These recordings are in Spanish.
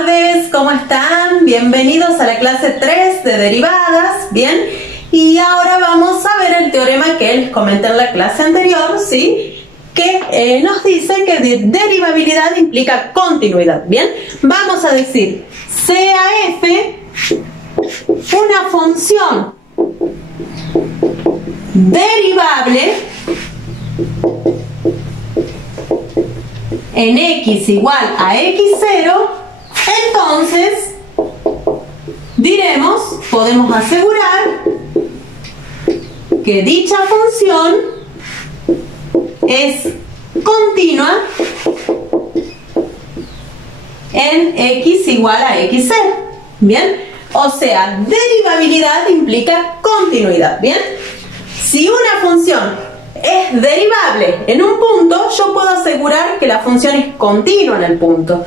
tardes, ¿cómo están? Bienvenidos a la clase 3 de derivadas, ¿bien? Y ahora vamos a ver el teorema que les comenté en la clase anterior, ¿sí? Que nos dice que derivabilidad implica continuidad, ¿bien? Vamos a decir, sea f una función derivable en x igual a x0, entonces diremos, podemos asegurar que dicha función es continua en x igual a x0, ¿bien? O sea, derivabilidad implica continuidad, ¿bien? Si una función es derivable en un punto, yo puedo asegurar que la función es continua en el punto.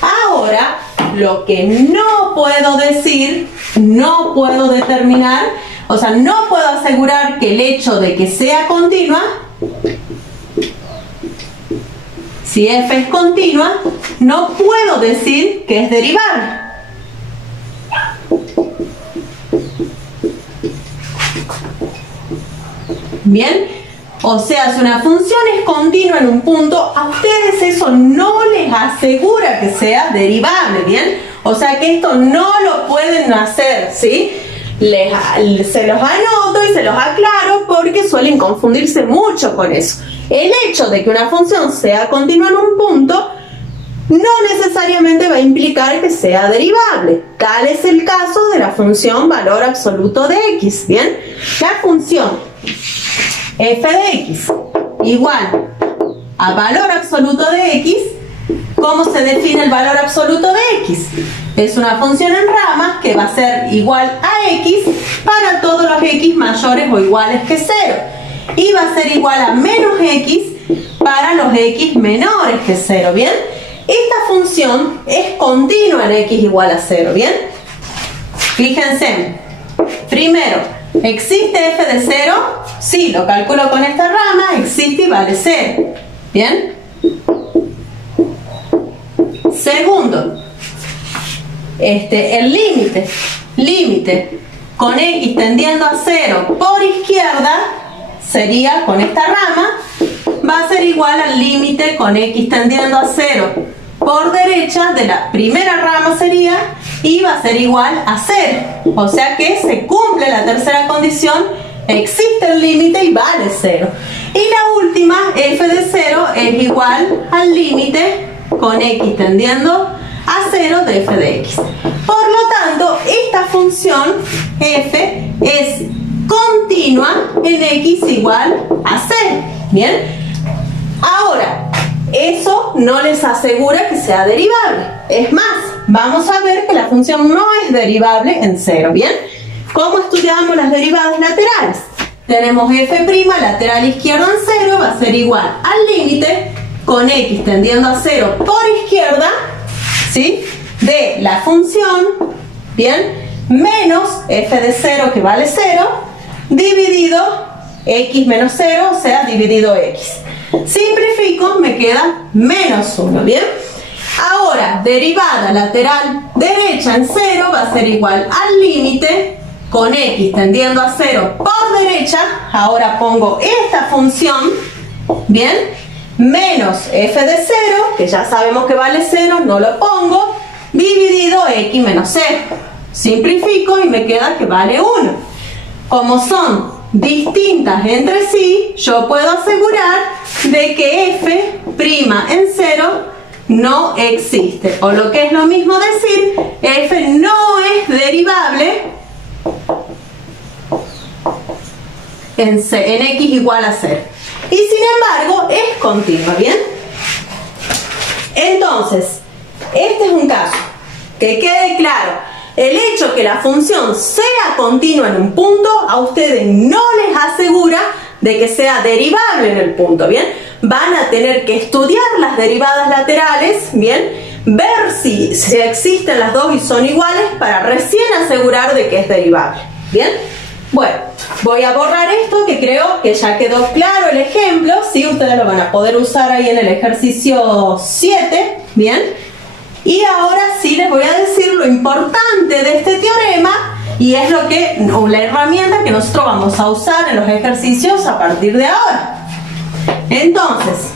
Ahora, lo que no puedo decir, no puedo determinar, o sea, no puedo asegurar que el hecho de que sea continua, si f es continua, no puedo decir que es derivable. Bien, o sea, si una función es continua en un punto, a ustedes eso no les asegura que sea derivable, ¿bien? O sea que esto no lo pueden hacer, ¿sí? Se los anoto y se los aclaro porque suelen confundirse mucho con eso. El hecho de que una función sea continua en un punto no necesariamente va a implicar que sea derivable. Tal es el caso de la función valor absoluto de x, ¿bien? La función f de x igual a valor absoluto de x. ¿Cómo se define el valor absoluto de x? Es una función en ramas que va a ser igual a x para todos los x mayores o iguales que 0. Y va a ser igual a menos x para los x menores que 0, ¿bien? Esta función es continua en x igual a 0, ¿bien? Fíjense, primero, ¿existe f de 0? Sí, lo calculo con esta rama, existe y vale 0, ¿bien? Segundo, el límite con x tendiendo a 0 por izquierda sería con esta rama, va a ser igual al límite con x tendiendo a 0 por derecha de la primera rama sería, y va a ser igual a 0. O sea que se cumple la tercera condición, existe el límite y vale 0. Y la última, f de 0 es igual al límite con x tendiendo a 0 de f de x. Por lo tanto, esta función f es continua en x igual a 0. ¿Bien? Ahora, eso no les asegura que sea derivable. Es más, vamos a ver que la función no es derivable en 0. ¿Bien? ¿Cómo estudiamos las derivadas laterales? Tenemos f' lateral izquierdo en 0 va a ser igual al límite con x tendiendo a 0 por izquierda, ¿sí? De la función, ¿bien? Menos f de 0 que vale 0 dividido x menos 0, o sea, dividido x. Simplifico, me queda menos 1, ¿bien? Ahora, derivada lateral derecha en 0 va a ser igual al límite con x tendiendo a 0 por derecha. Ahora pongo esta función, ¿bien? Menos f de 0, que ya sabemos que vale 0, no lo pongo, dividido x menos 0. Simplifico y me queda que vale 1. Como son distintas entre sí, yo puedo asegurar de que f' en 0 no existe. O lo que es lo mismo decir, f no es derivable en x igual a 0. Y sin embargo, es continua, ¿bien? Entonces, este es un caso. Que quede claro. El hecho que la función sea continua en un punto, a ustedes no les asegura de que sea derivable en el punto, ¿bien? Van a tener que estudiar las derivadas laterales, ¿bien? Ver si existen las dos y son iguales para recién asegurar de que es derivable, ¿bien? Bueno, voy a borrar esto que creo que ya quedó claro el ejemplo, ¿sí? Ustedes lo van a poder usar ahí en el ejercicio 7, ¿bien? Y ahora sí les voy a decir lo importante de este teorema, y es la herramienta que nosotros vamos a usar en los ejercicios a partir de ahora. Entonces,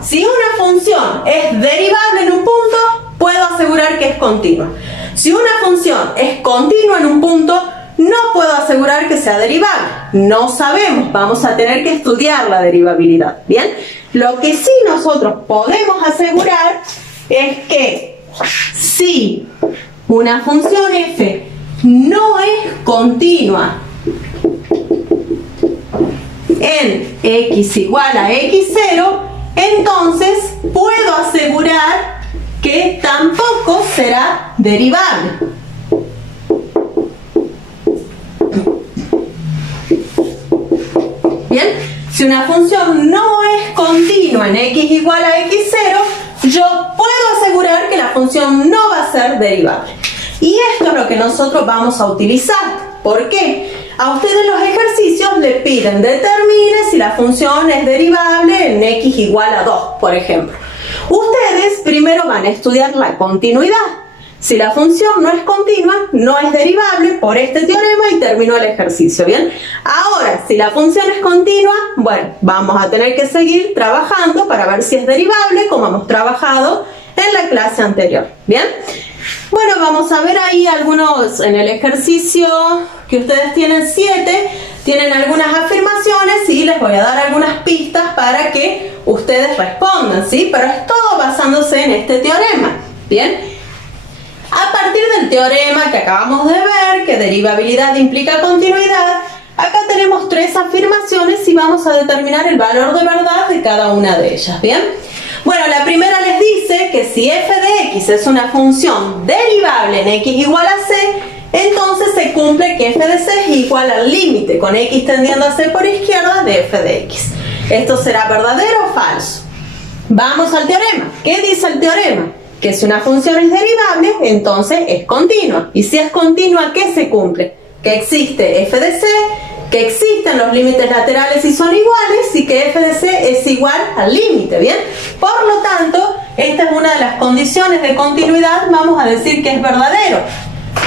si una función es derivable en un punto, puedo asegurar que es continua. Si una función es continua en un punto, no puedo asegurar que sea derivable. No sabemos, vamos a tener que estudiar la derivabilidad. Bien, lo que sí nosotros podemos asegurar es que si una función f no es continua en x igual a x0, entonces puedo asegurar que tampoco será derivable. Bien, si una función no es continua en x igual a x0, yo puedo asegurar que la función no va a ser derivable. Y esto es lo que nosotros vamos a utilizar. ¿Por qué? A ustedes los ejercicios le piden determine si la función es derivable en x igual a 2, por ejemplo. Ustedes primero van a estudiar la continuidad. Si la función no es continua, no es derivable por este teorema y terminó el ejercicio, ¿bien? Ahora, si la función es continua, bueno, vamos a tener que seguir trabajando para ver si es derivable, como hemos trabajado en la clase anterior, ¿bien? Bueno, vamos a ver ahí algunos, en el ejercicio que ustedes tienen 7, tienen algunas afirmaciones y les voy a dar algunas pistas para que ustedes respondan, ¿sí? Pero es todo basándose en este teorema, ¿bien? A partir del teorema que acabamos de ver, que derivabilidad implica continuidad, acá tenemos 3 afirmaciones y vamos a determinar el valor de verdad de cada una de ellas, ¿bien? Bueno, la primera les dice que si f de x es una función derivable en x igual a c, entonces se cumple que f de c es igual al límite con x tendiendo a c por izquierda de f de x. ¿Esto será verdadero o falso? Vamos al teorema. ¿Qué dice el teorema? Que si una función es derivable, entonces es continua. Y si es continua, ¿qué se cumple? Que existe f de c, que existen los límites laterales y son iguales, y que f de c es igual al límite, ¿bien? Por lo tanto, esta es una de las condiciones de continuidad, vamos a decir que es verdadero.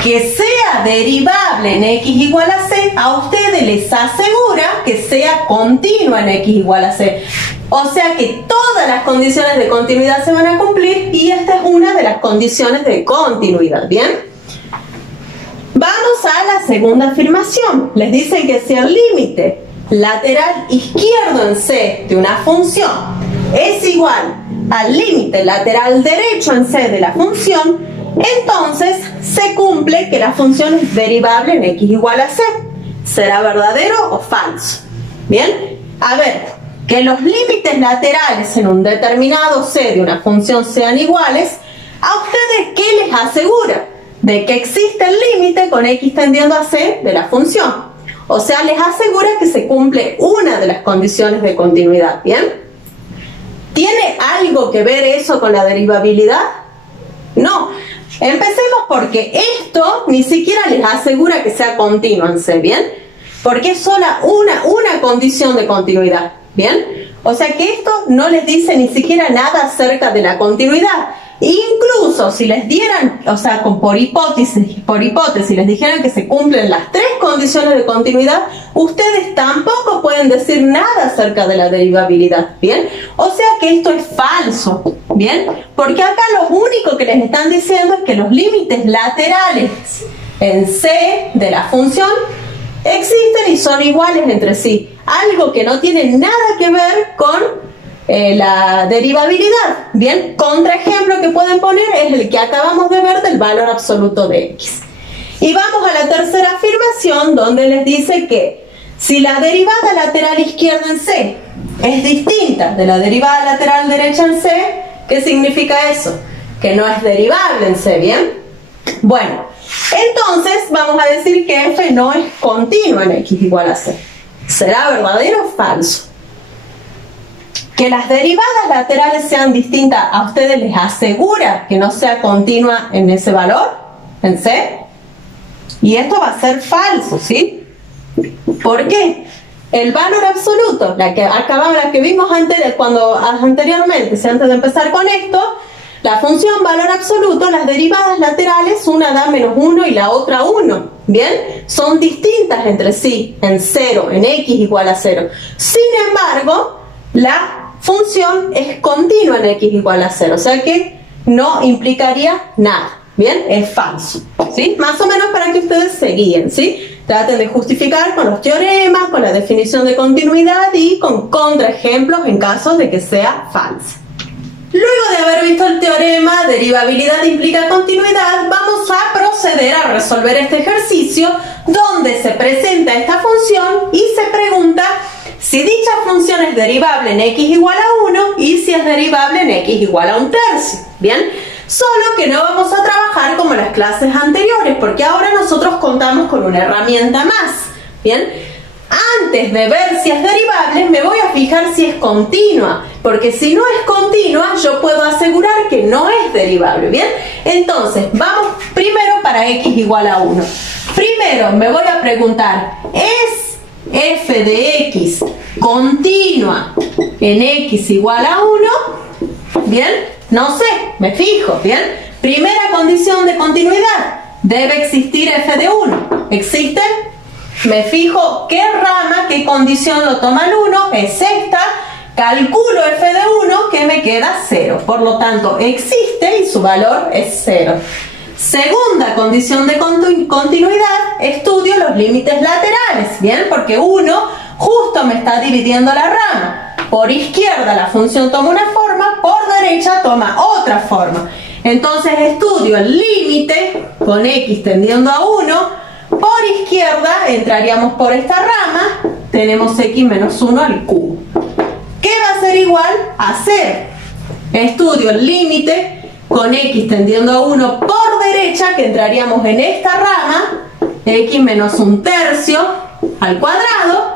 Que sea derivable en x igual a c, a ustedes les asegura que sea continua en x igual a c. O sea que todas las condiciones de continuidad se van a cumplir y esta es una de las condiciones de continuidad, ¿bien? Vamos a la segunda afirmación. Les dicen que si el límite lateral izquierdo en C de una función es igual al límite lateral derecho en C de la función, entonces se cumple que la función es derivable en x igual a c. ¿Será verdadero o falso? Bien, a ver, que los límites laterales en un determinado c de una función sean iguales, ¿a ustedes qué les asegura? De que existe el límite con x tendiendo a c de la función. O sea, les asegura que se cumple una de las condiciones de continuidad, ¿bien? ¿Tiene algo que ver eso con la derivabilidad? No. Empecemos porque esto ni siquiera les asegura que sea continuo en C, ¿bien? Porque es sola una condición de continuidad, ¿bien? O sea que esto no les dice ni siquiera nada acerca de la continuidad. Incluso si les dieran, o sea, por hipótesis les dijeran que se cumplen las 3 condiciones de continuidad, ustedes tampoco pueden decir nada acerca de la derivabilidad, ¿bien? O sea que esto es falso, ¿bien? Porque acá lo único que les están diciendo es que los límites laterales en C de la función existen y son iguales entre sí, algo que no tiene nada que ver con la derivabilidad, ¿bien? Contraejemplo que pueden poner es el que acabamos de ver del valor absoluto de x. Y vamos a la tercera afirmación donde les dice que si la derivada lateral izquierda en C es distinta de la derivada lateral derecha en C, ¿qué significa eso? Que no es derivable en C, ¿bien? Bueno, entonces vamos a decir que f no es continua en x igual a c. ¿Será verdadero o falso? Que las derivadas laterales sean distintas, ¿a ustedes les asegura que no sea continua en ese valor, en C? Y esto va a ser falso, ¿sí? ¿Por qué? El valor absoluto, la que vimos anteriormente, antes de empezar con esto, La función valor absoluto, las derivadas laterales, una da -1 y la otra 1, ¿bien? Son distintas entre sí, en 0, en x igual a 0. Sin embargo, la función es continua en x igual a 0, o sea que no implicaría nada, ¿bien? Es falso, ¿sí? Más o menos para que ustedes se guíen, ¿sí? Traten de justificar con los teoremas, con la definición de continuidad y con contraejemplos en caso de que sea falso. Luego de haber visto el teorema derivabilidad implica continuidad, vamos a proceder a resolver este ejercicio donde se presenta esta función y se pregunta si dicha función es derivable en x igual a 1 y si es derivable en x igual a 1/3, ¿bien? Solo que no vamos a trabajar como en las clases anteriores porque ahora nosotros contamos con una herramienta más, ¿bien? Antes de ver si es derivable, me voy a fijar si es continua, porque si no es continua, yo puedo asegurar que no es derivable, ¿bien? Entonces, vamos primero para x igual a 1. Primero me voy a preguntar, ¿es f de x continua en x igual a 1? ¿Bien? No sé, me fijo, ¿bien? Primera condición de continuidad, debe existir f de 1. ¿Existe? Me fijo qué rama, qué condición lo toma el 1, es esta, calculo f de 1 que me queda 0, por lo tanto existe y su valor es 0. Segunda condición de continuidad, estudio los límites laterales, ¿bien? Porque 1 justo me está dividiendo la rama, por izquierda la función toma una forma, por derecha toma otra forma. Entonces estudio el límite con x tendiendo a 1, por izquierda entraríamos por esta rama, tenemos x menos 1 al cubo. ¿Qué va a ser igual a 0? Estudio el límite con x tendiendo a 1 por derecha, que entraríamos en esta rama, x menos 1/3 al cuadrado,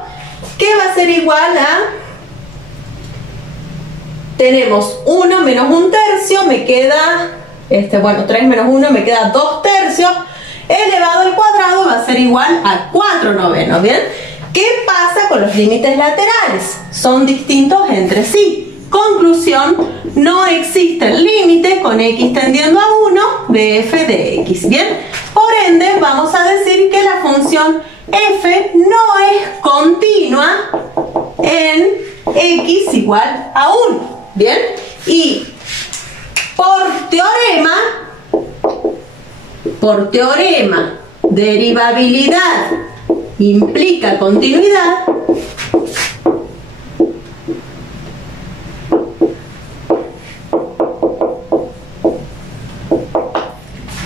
que va a ser igual a, tenemos 1 menos 1/3, me queda, 3 menos 1 me queda 2/3, elevado al cuadrado va a ser igual a 4/9, ¿bien? ¿Qué pasa con los límites laterales? Son distintos entre sí. Conclusión, no existe el límite con x tendiendo a 1 de f de x, ¿bien? Por ende, vamos a decir que la función f no es continua en x igual a 1, ¿bien? Y por teorema, derivabilidad implica continuidad,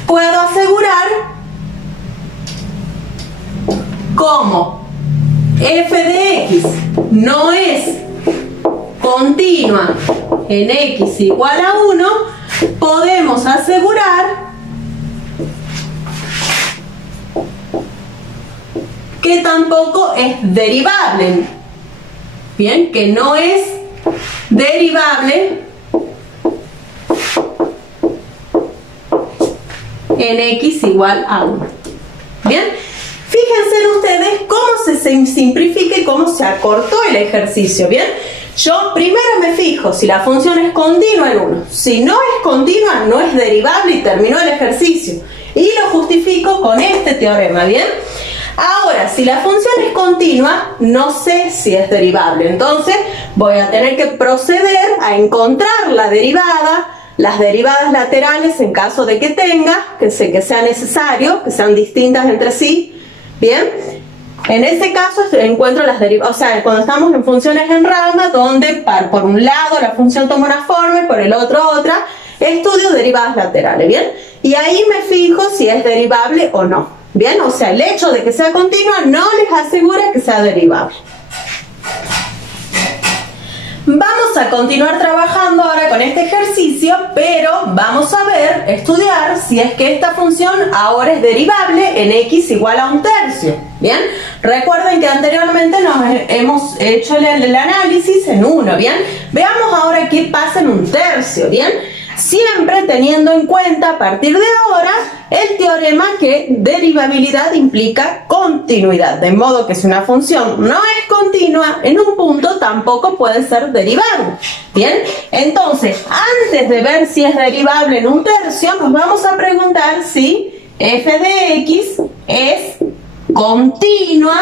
puedo asegurar como f de x no es continua en x igual a 1, podemos asegurar que tampoco es derivable, bien, que no es derivable en x igual a 1. Bien, fíjense ustedes cómo se simplifica y cómo se acortó el ejercicio, bien. Yo primero me fijo si la función es continua en 1. Si no es continua, no es derivable y terminó el ejercicio. Y lo justifico con este teorema, ¿bien? Ahora, si la función es continua, no sé si es derivable. Entonces, voy a tener que proceder a encontrar la derivada, las derivadas laterales en caso de que tenga, que sea necesario, que sean distintas entre sí, ¿bien? En este caso encuentro las derivadas, o sea, cuando estamos en funciones en rama, donde por un lado la función toma una forma y por el otro otra, estudio derivadas laterales, ¿bien? Y ahí me fijo si es derivable o no, ¿bien? O sea, el hecho de que sea continua no les asegura que sea derivable. Vamos a continuar trabajando ahora con este ejercicio, pero vamos a estudiar si es que esta función ahora es derivable en x igual a 1/3, ¿bien? Recuerden que anteriormente nos hemos hecho el análisis en 1, ¿bien? Veamos ahora qué pasa en 1/3, ¿bien? siempre teniendo en cuenta a partir de ahora el teorema que derivabilidad implica continuidad, de modo que si una función no es continua en un punto tampoco puede ser derivable. Bien, entonces antes de ver si es derivable en un tercio nos vamos a preguntar si f de x es continua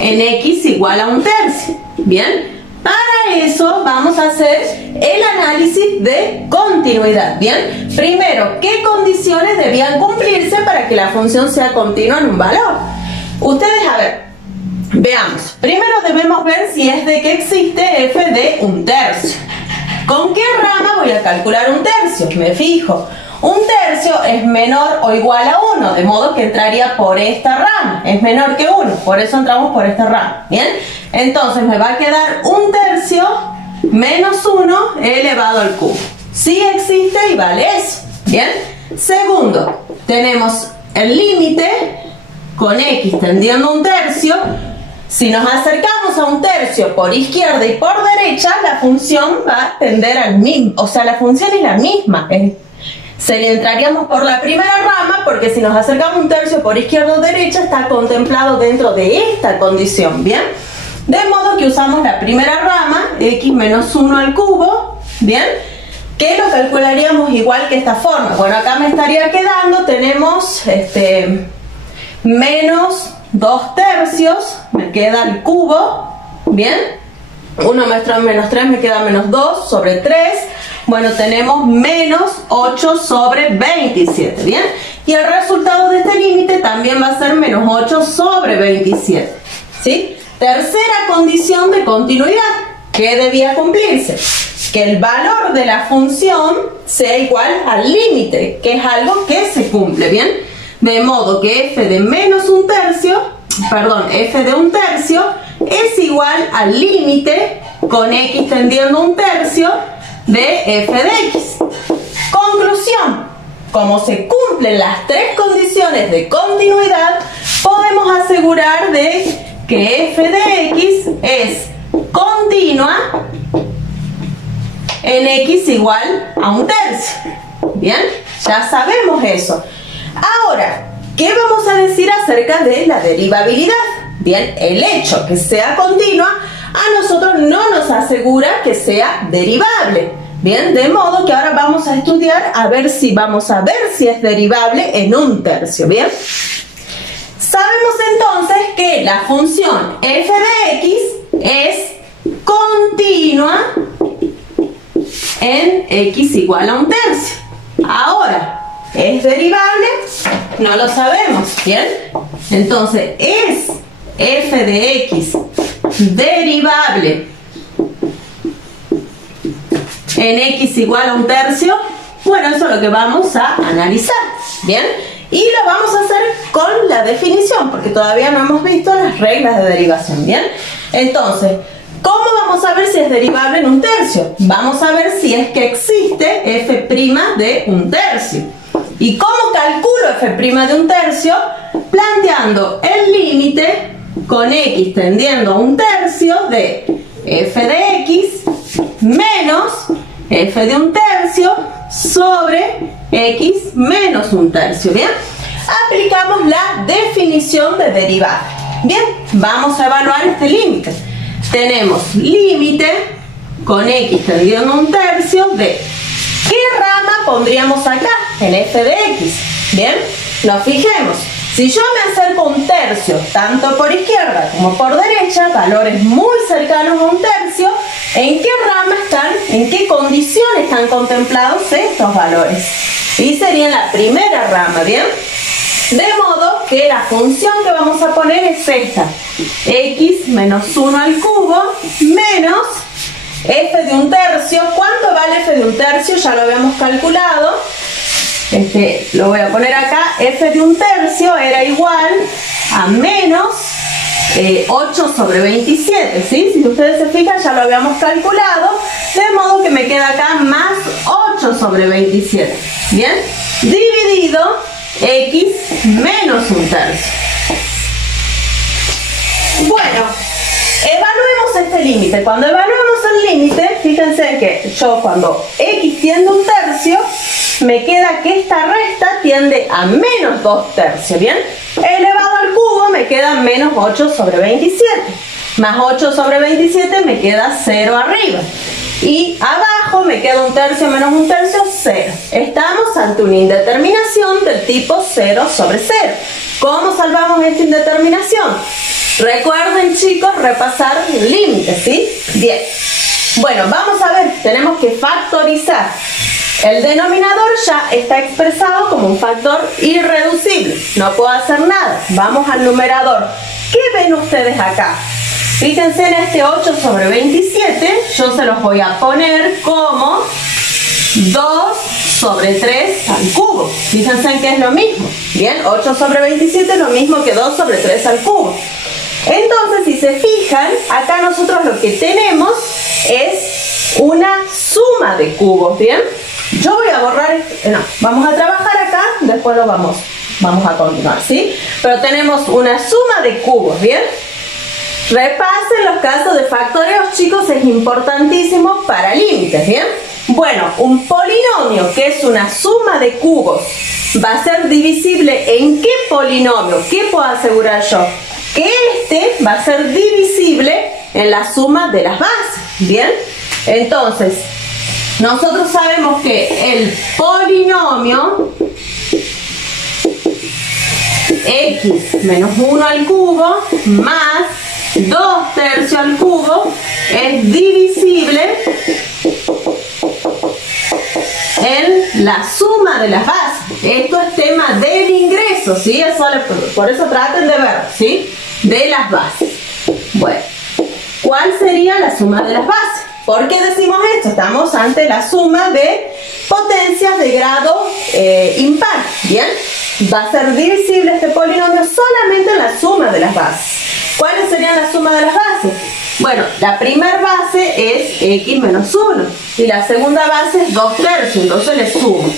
en x igual a un tercio. Bien, para eso vamos a hacer el análisis de continuidad. Bien, primero, ¿qué condiciones debían cumplirse para que la función sea continua en un valor? Ustedes, a ver, veamos. Primero debemos ver si es de que existe f de un tercio. ¿Con qué rama voy a calcular un tercio? Me fijo. Un tercio es menor o igual a 1, de modo que entraría por esta rama. Es menor que 1, por eso entramos por esta rama. Bien, entonces me va a quedar un tercio menos 1 elevado al cubo. Sí existe y vale eso. Bien, segundo, tenemos el límite con x tendiendo a un tercio. Si nos acercamos a un tercio por izquierda y por derecha, la función va a tender al mismo. O sea, la función es la misma. Entraríamos por la primera rama porque si nos acercamos un tercio por izquierda o derecha está contemplado dentro de esta condición, ¿bien? De modo que usamos la primera rama, x menos 1 al cubo, ¿bien? Que lo calcularíamos igual que esta forma. Bueno, acá me estaría quedando, tenemos menos 2 tercios, me queda el cubo, ¿bien? 1 menos 3 me queda menos 2 sobre 3. Bueno, tenemos menos 8 sobre 27, ¿bien? Y el resultado de este límite también va a ser menos 8 sobre 27, ¿sí? Tercera condición de continuidad. ¿Qué debía cumplirse? Que el valor de la función sea igual al límite, que es algo que se cumple, ¿bien? De modo que f de menos un tercio, f de un tercio es igual al límite con x tendiendo a un tercio de f de x. Conclusión: como se cumplen las tres condiciones de continuidad, podemos asegurar de que f de x es continua en x igual a un tercio. Bien, ya sabemos eso. Ahora, ¿qué vamos a decir acerca de la derivabilidad? Bien, el hecho que sea continua a nosotros no nos asegura que sea derivable. Bien, de modo que ahora vamos a estudiar vamos a ver si es derivable en un tercio. Bien, sabemos entonces que la función f de x es continua en x igual a un tercio. Ahora, ¿es derivable? No lo sabemos. Bien, entonces es f de x derivable en x igual a un tercio. Bueno, eso es lo que vamos a analizar. Bien, y lo vamos a hacer con la definición porque todavía no hemos visto las reglas de derivación. Bien, entonces, ¿cómo vamos a ver si es derivable en un tercio? Vamos a ver si es que existe f' de un tercio. ¿Y cómo calculo f' de un tercio? Planteando el límite con x tendiendo a un tercio de f de x menos f de un tercio sobre x menos un tercio. Bien, aplicamos la definición de derivada. Bien, vamos a evaluar este límite. Tenemos límite con x tendiendo a un tercio de ¿qué rama pondríamos acá en f de x? Bien, nos fijemos. Si yo me acerco a un tercio, tanto por izquierda como por derecha, valores muy cercanos a un tercio, ¿en qué rama están, en qué condiciones están contemplados estos valores? Y sería la primera rama, ¿bien? De modo que la función que vamos a poner es esta, x menos 1 al cubo menos f de un tercio. ¿Cuánto vale f de un tercio? Ya lo habíamos calculado. Lo voy a poner acá. F de un tercio era igual a menos 8 sobre 27, ¿sí? Si ustedes se fijan, ya lo habíamos calculado, de modo que me queda acá más 8 sobre 27, ¿bien? Dividido x menos un tercio. Bueno, evaluemos este límite. Cuando evaluemos el límite, fíjense que yo cuando x tiende a 1/3, me queda que esta resta tiende a menos 2/3, ¿bien? Elevado al cubo me queda menos 8 sobre 27. Más 8 sobre 27 me queda 0 arriba. Y abajo me queda 1/3 menos 1/3, 0. Estamos ante una indeterminación del tipo 0 sobre 0. ¿Cómo salvamos esta indeterminación? Recuerden, chicos, repasar límites, ¿sí? Bien. Bueno, vamos a ver, tenemos que factorizar. El denominador ya está expresado como un factor irreducible. No puedo hacer nada. Vamos al numerador. ¿Qué ven ustedes acá? Fíjense en este 8 sobre 27, yo se los voy a poner como 2 sobre 3 al cubo. Fíjense en que es lo mismo. Bien, 8 sobre 27 es lo mismo que 2 sobre 3 al cubo. Entonces, si se fijan, acá nosotros lo que tenemos es una suma de cubos, ¿bien? Yo voy a borrar, vamos a trabajar acá, después lo vamos a continuar, ¿sí? Pero tenemos una suma de cubos, ¿bien? Repasen los casos de factoreo, chicos, es importantísimo para límites, ¿bien? Bueno, un polinomio que es una suma de cubos va a ser divisible ¿en qué polinomio? ¿Qué puedo asegurar yo? Que este va a ser divisible en la suma de las bases, ¿bien? Entonces, nosotros sabemos que el polinomio x menos 1 al cubo más 2/3 al cubo es divisible en la suma de las bases. Esto es tema del ingreso, ¿sí? Por eso traten de ver, ¿sí? De las bases. Bueno, ¿cuál sería la suma de las bases? ¿Por qué decimos esto? Estamos ante la suma de potencias de grado impar, ¿bien? Va a ser divisible este polinomio solamente en la suma de las bases. ¿Cuáles serían las sumas de las bases? Bueno, la primera base es x menos 1 y la segunda base es 2/3, entonces le sumo.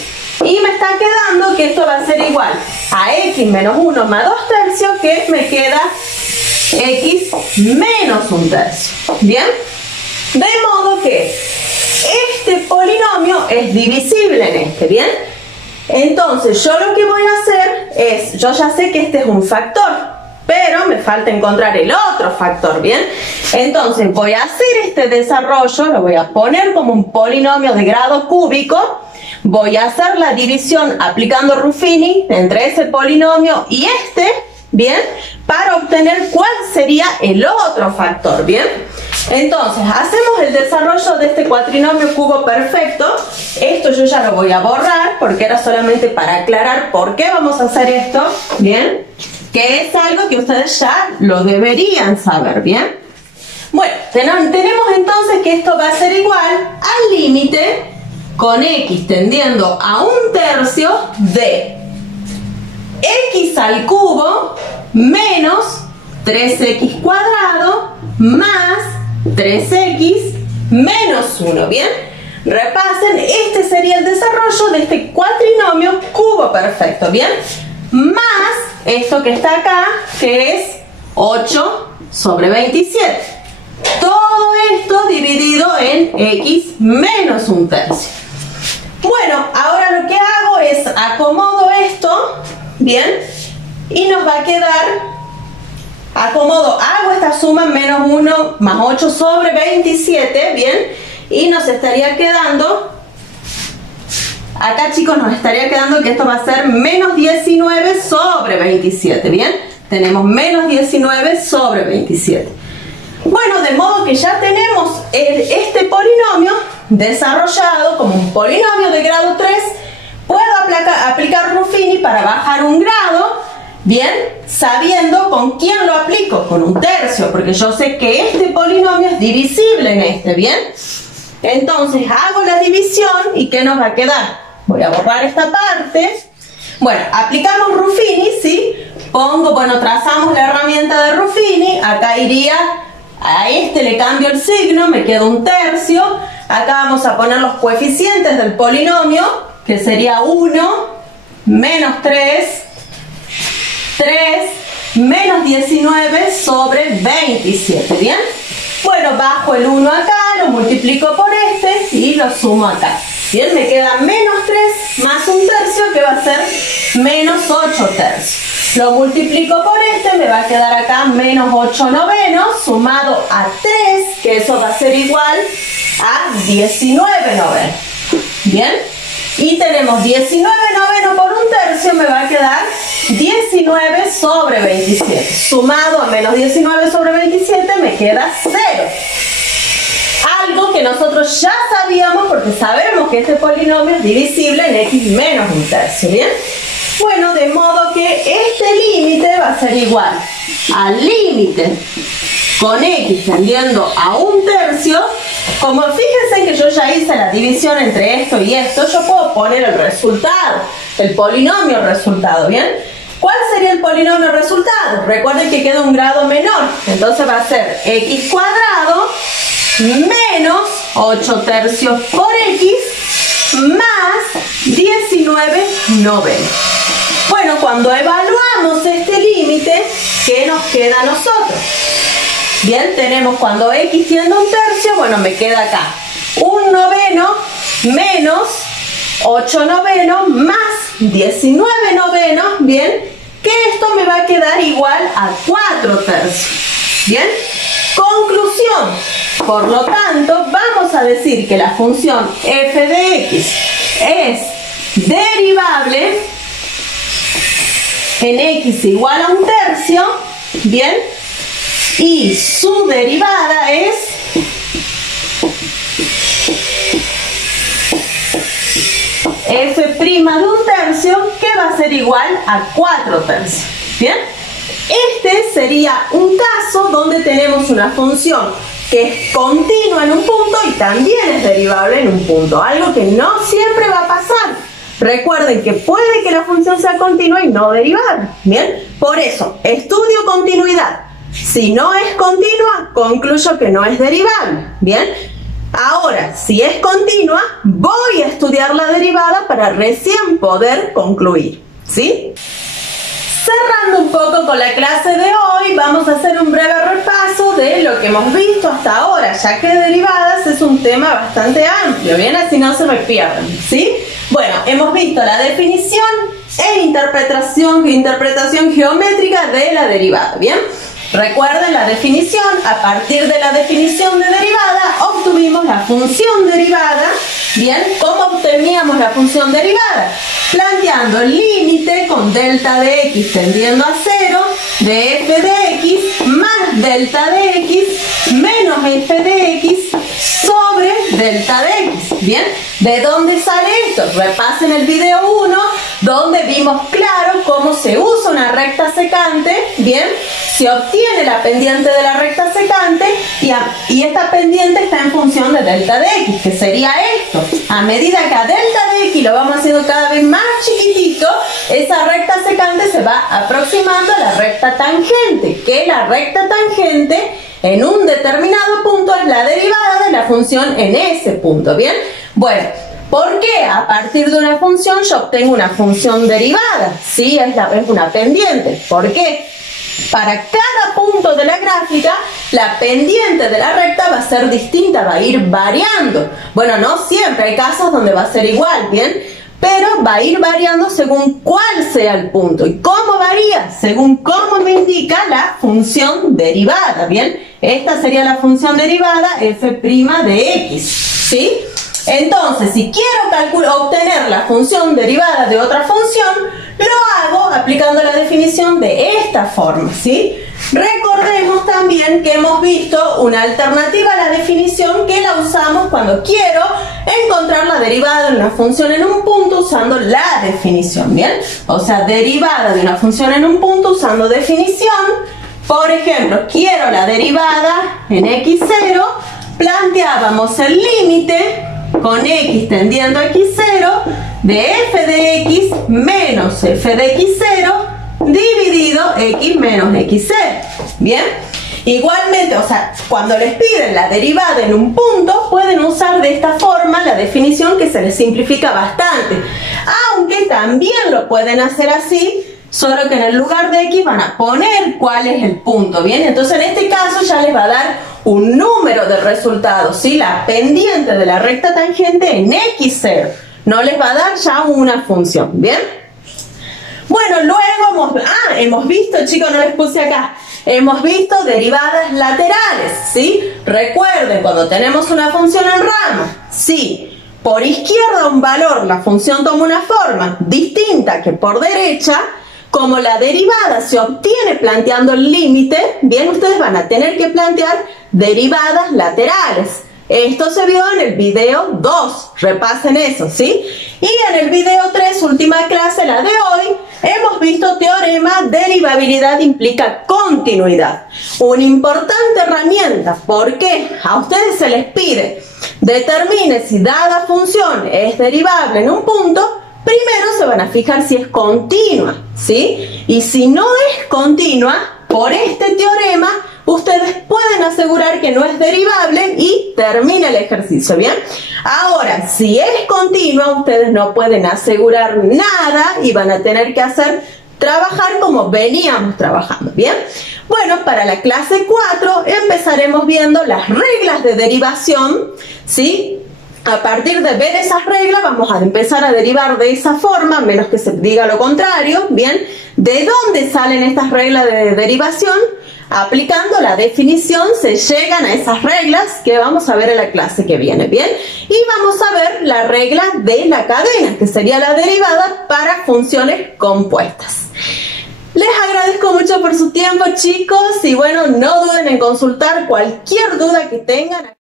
Y me está quedando que esto va a ser igual a x menos 1 más 2/3, que me queda x menos 1/3. ¿Bien? De modo que este polinomio es divisible en este, ¿bien? Entonces yo lo que voy a hacer es, yo ya sé que este es un factor, pero me falta encontrar el otro factor, ¿bien? Entonces voy a hacer este desarrollo, lo voy a poner como un polinomio de grado cúbico, voy a hacer la división aplicando Ruffini entre ese polinomio y este, ¿bien? Para obtener cuál sería el otro factor, ¿bien? Entonces, hacemos el desarrollo de este cuatrinomio cubo perfecto. Esto yo ya lo voy a borrar porque era solamente para aclarar por qué vamos a hacer esto, ¿bien? Que es algo que ustedes ya lo deberían saber, ¿bien? Bueno, tenemos entonces que esto va a ser igual al límite con x tendiendo a 1/3 de x al cubo menos 3x cuadrado más 3x menos 1, ¿bien? Repasen, este sería el desarrollo de este cuatrinomio cubo perfecto, ¿bien? Más esto que está acá, que es 8 sobre 27. Todo esto dividido en x menos 1/3. Bueno, ahora lo que hago es acomodo esto, ¿bien? Y nos va a quedar, acomodo, hago esta suma menos 1 más 8 sobre 27, ¿bien? Y nos estaría quedando, acá chicos nos estaría quedando que esto va a ser menos 19 sobre 27, ¿bien? Tenemos menos 19 sobre 27. Bueno, de modo que ya tenemos este polinomio desarrollado como un polinomio de grado 3. Puedo aplicar Ruffini para bajar un grado, ¿bien? Sabiendo con quién lo aplico, con 1/3, porque yo sé que este polinomio es divisible en este, ¿bien? Entonces hago la división y ¿qué nos va a quedar? Voy a borrar esta parte. Bueno, aplicamos Ruffini, ¿sí? Trazamos la herramienta de Ruffini, acá iría, a este le cambio el signo, me queda 1/3, acá vamos a poner los coeficientes del polinomio, que sería 1, menos 3, 3, menos 19 sobre 27, ¿bien? Bueno, bajo el 1 acá, lo multiplico lo sumo acá. Bien, me queda menos 3 más 1 tercio, que va a ser menos 8 tercios. Lo multiplico por este, me va a quedar acá menos 8 novenos, sumado a 3, que eso va a ser igual a 19 novenos. Bien, y tenemos 19 novenos por 1 tercio, me va a quedar 19 sobre 27. Sumado a menos 19 sobre 27 me queda 0. Algo que nosotros ya sabíamos porque sabemos que este polinomio es divisible en x menos 1 tercio, ¿bien? Bueno, de modo que este límite va a ser igual al límite con x tendiendo a 1 tercio. Como fíjense que yo ya hice la división entre esto y esto, yo puedo poner el resultado, el polinomio resultado, ¿bien? ¿Cuál sería el polinomio resultado? Recuerden que queda un grado menor, entonces va a ser x cuadrado menos 8 tercios por x más 19 novenos. Bueno, cuando evaluamos este límite, ¿qué nos queda a nosotros? Bien, tenemos cuando x tiende a 1 tercio, bueno, me queda acá 1 noveno menos 8 novenos más 19 novenos, bien, que esto me va a quedar igual a 4 tercios. Bien, conclusión. Por lo tanto, vamos a decir que la función f de x es derivable en x igual a 1 tercio, bien, y su derivada es f' de 1 tercio, que va a ser igual a 4 tercios, bien. Este sería un caso donde tenemos una función que es continua en un punto y también es derivable en un punto, algo que no siempre va a pasar. Recuerden que puede que la función sea continua y no derivable, ¿bien? Por eso, estudio continuidad. Si no es continua, concluyo que no es derivable, ¿bien? Ahora, si es continua, voy a estudiar la derivada para recién poder concluir, ¿sí? Cerrando un poco con la clase de hoy, vamos a hacer un breve repaso de lo que hemos visto hasta ahora, ya que derivadas es un tema bastante amplio, ¿bien? Así no se me pierden, ¿sí? Bueno, hemos visto la definición e interpretación geométrica de la derivada, ¿bien? Recuerden la definición, a partir de la definición de derivada obtuvimos la función derivada, ¿bien? ¿Cómo obteníamos la función derivada? Planteando el límite con delta de x tendiendo a 0 de f de x más delta de x menos f de x sobre delta de x, ¿bien? ¿De dónde sale esto? Repasen el video 1 donde vimos claro cómo se usa una recta secante, ¿bien? Se obtiene la pendiente de la recta secante y esta pendiente está en función de delta de x, que sería esto. A medida que a delta de x lo vamos haciendo cada vez más chiquitito, esa recta secante se va aproximando a la recta tangente, que la recta tangente en un determinado punto es la derivada de la función en ese punto, ¿bien? Bueno, ¿por qué a partir de una función yo obtengo una función derivada? Sí, es una pendiente. ¿Por qué? Para cada punto de la gráfica, la pendiente de la recta va a ser distinta, va a ir variando. Bueno, no siempre, hay casos donde va a ser igual, ¿bien? Pero va a ir variando según cuál sea el punto. ¿Y cómo varía? Según cómo me indica la función derivada, ¿bien? Esta sería la función derivada f' de x, ¿sí? Entonces, si quiero obtener la función derivada de otra función, lo hago aplicando la definición de esta forma, ¿sí? Recordemos también que hemos visto una alternativa a la definición que la usamos cuando quiero encontrar la derivada de una función en un punto usando la definición, ¿bien? O sea, derivada de una función en un punto usando definición. Por ejemplo, quiero la derivada en x0, planteábamos el límite con x tendiendo a x0 de f de x menos f de x0 dividido x menos x0, ¿bien? Igualmente, o sea, cuando les piden la derivada en un punto, pueden usar de esta forma la definición, que se les simplifica bastante, aunque también lo pueden hacer así solo que en el lugar de X van a poner cuál es el punto, ¿bien? Entonces en este caso ya les va a dar un número de resultados, ¿sí? La pendiente de la recta tangente en X0, no les va a dar ya una función, ¿bien? Bueno, luego hemos visto, chicos, no les puse acá, hemos visto derivadas laterales, ¿sí? Recuerden, cuando tenemos una función en rama, sí, por izquierda un valor, la función toma una forma distinta que por derecha, como la derivada se obtiene planteando el límite, bien, ustedes van a tener que plantear derivadas laterales. Esto se vio en el video 2, repasen eso, ¿sí? Y en el video 3, última clase, la de hoy, hemos visto teorema, derivabilidad implica continuidad. Una importante herramienta, porque a ustedes se les pide, determine si dada función es derivable en un punto, primero se van a fijar si es continua, ¿sí? Y si no es continua, por este teorema, ustedes pueden asegurar que no es derivable y termina el ejercicio, ¿bien? Ahora, si es continua, ustedes no pueden asegurar nada y van a tener que trabajar como veníamos trabajando, ¿bien? Bueno, para la clase 4 empezaremos viendo las reglas de derivación, ¿sí? A partir de ver esas reglas vamos a empezar a derivar de esa forma, a menos que se diga lo contrario, ¿bien? ¿De dónde salen estas reglas de derivación? Aplicando la definición se llegan a esas reglas que vamos a ver en la clase que viene, ¿bien? Y vamos a ver la regla de la cadena, que sería la derivada para funciones compuestas. Les agradezco mucho por su tiempo, chicos, y bueno, no duden en consultar cualquier duda que tengan.